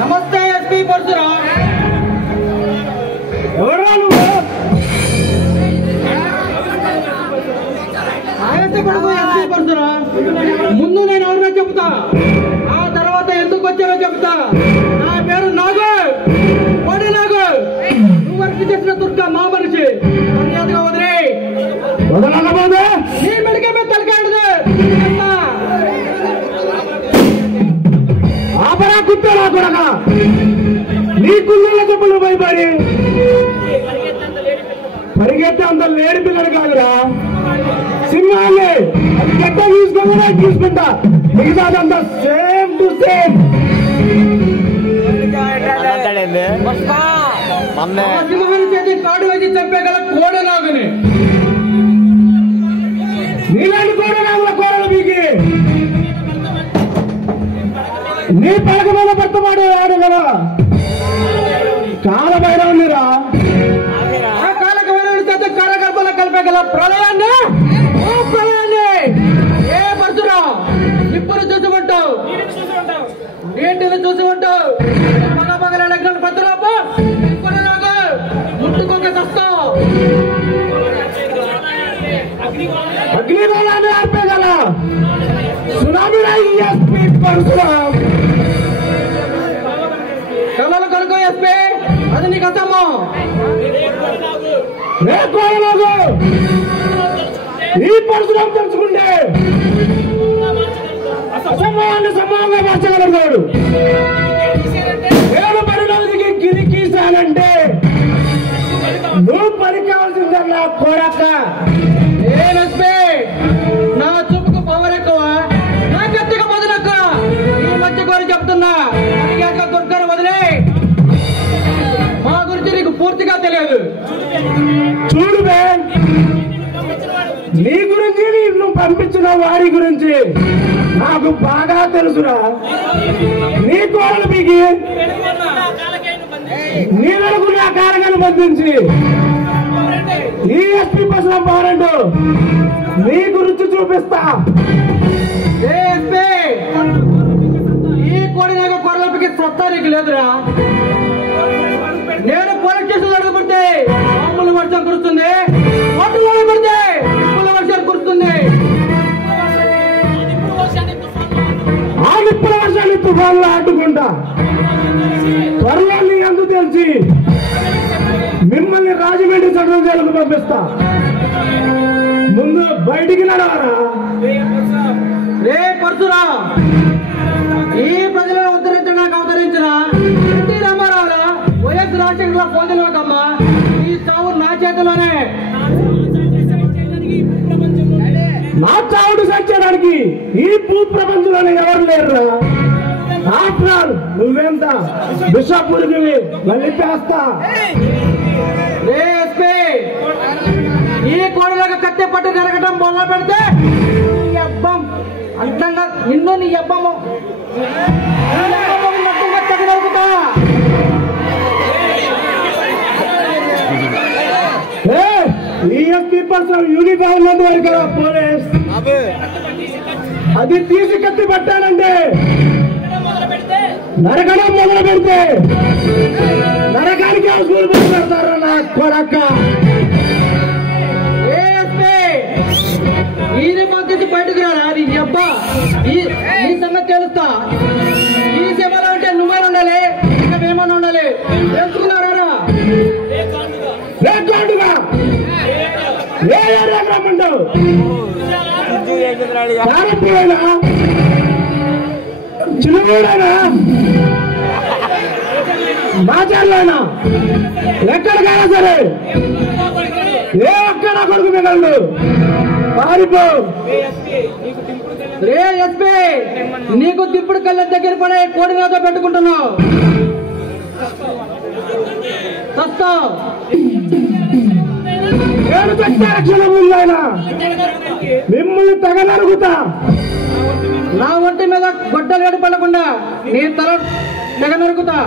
నమస్తే ఎస్పీ పరశురాం. ముందు నేను ఎవరినో చెబుతా, ఆ తర్వాత ఎందుకు వచ్చారో చెబుతా. నా పేరు నాగు, కోడి నాగు. నువ్వు వర్క్ చేసిన దుర్గా మా మనిషి. మర్యాదగా వదిలే. నీ మెడికే మీద తలకాడదు. ఆపరా కుట్టారా కొడక, నీ కుళ్ళ చెప్పులు భయపడి పరిగెత్తే అంత లేడి పిల్లలు కాదురా, సింహాన్ని. అది గట్ట చూసుకోమని చూసుకుంటా, మిగతాదంతా సేమ్ టు సేమ్. సింహాన్ని చేసి కాడు వేసి చంపేగల కోడి నాగుని. నీలాంటి కోడి నాగుల కోడలు మీకు నీ పలక మీద పట్టుబడి ఆడు కదా, కాల బయట ఉందిరా. ఆ కాలక వైరాన్ని చేసి కాలగర్భంలో కలిపేగల ప్రళయాన్ని, ఏ పరశురాం ఇప్పుడు చూసి ఉంటావు, ఏంటిని చూసి ఉంటావు. పగ పగల లగ్నం పత్రాపు ముట్టుకోక చస్తావు. అగ్నిగోళాన్ని ఆర్పేగల సునామీ ఎస్పీ పరశురాం. కలలు కనుకో ఎస్పీ, అది నీకు అసమ్మం. ఈ పరశురాం తెలుసుకుంటే అసమాన్ని సమానంగా మార్చగలుగుతాడు. నేను పరిణామానికి గిరికీసానంటే నువ్వు పని కావాల్సిందన్నా కోరక్క. ఏఎస్పీ నా చూపుకు పవర్ ఎక్కువ, నా కత్తిగా వదిలక్క. ఈ మధ్య కోరి చెప్తున్నా, దుర్గాను వదిలే. మా గురించి నీకు పూర్తిగా తెలియదు. చూడు బే, నీ గురించి నువ్వు పంపించిన వారి గురించి నాకు బాగా తెలుసురా. నీ కోడలు పీకి నీ వెనుక నా కారగాన్ని బంధించి ఈ ఎస్పీ పరశురాం పవరెండు నీ గురించి చూపిస్తా. ఏఎస్పీ ఈ కోడి నాకు కొరలపకి సత్తా నీకు లేదురా. నేను పోలీస్ స్టేషన్ అడుగుపడితే మామూలు వర్షం కురుస్తుంది, పట్టు పడితే నిప్పుల వర్షం కురుస్తుంది. ఆ నిప్పుల వర్షాన్ని తుఫాన్లో అడ్డుకుంటా. త్వరలో నీ అందు తెలిసి మిమ్మల్ని రాజమండ్రి సెంట్రల్ జైలుకు పంపిస్తా. ముందు బయటికి నడవరా. రే పరశురాం, ఈ ప్రజలను ఉద్ధరించడానికి అవతరించిన ఎన్టీ రామారావుల వైఎస్ రాజశేఖర ఫోన్ తెలియకమ్మా, ఈ చావు నా చేతిలోనే. నా చావుడు సచ్చేయడానికి ఈ భూ ప్రపంచంలోనే ఎవరు లేరురా. ఆఫ్టర్ ఆల్ నువ్వెంత బిషాపురికి మళ్ళీ పేస్తా. రే ఎస్పీ, ఈ కోడలాగా కట్టె పట్టు జరగటం మొదలు పెడితే నీ అబ్బం అంతంగా నిన్ను నీ అబ్బము నడుకుతా. ఈ ఎస్పీ పర్సన్ యూనిఫామ్ ఉన్నది కదా పోలీస్, అది తీసి కత్తి పట్టానంటే నరకడం మొదలు పెడితే నరకానికి స్కూల్ పెడతారు నా కొడక్క. ఈయన పంపించి బయటకు రారా. అది అబ్బా ఈ సంగతి తెలుస్తా. ఈ సేవలో అంటే నువ్వే ఉండాలి, ఇంకా మేమన్నా ఉండాలి. తెలుసుకున్నారా? రమ్మంటావు చిన్నగూడైనా మాచార్లైనా ఎక్కడికైనా సరే ఏ ఒక్కడ కొడుకు మిగలడు పారిపో. రే ఎస్పీ, నీకు దిప్పుడు కళ్ళ దగ్గర పడే కోడినాతో పెట్టుకుంటున్నావు. నేను చచ్చారక్షణం ముందైనా మిమ్మల్ని తగలరుగుతా. నా ఒంటి మీద గొడ్డలు గడి పడకుండా నీ తల తెగ నరుకుతా.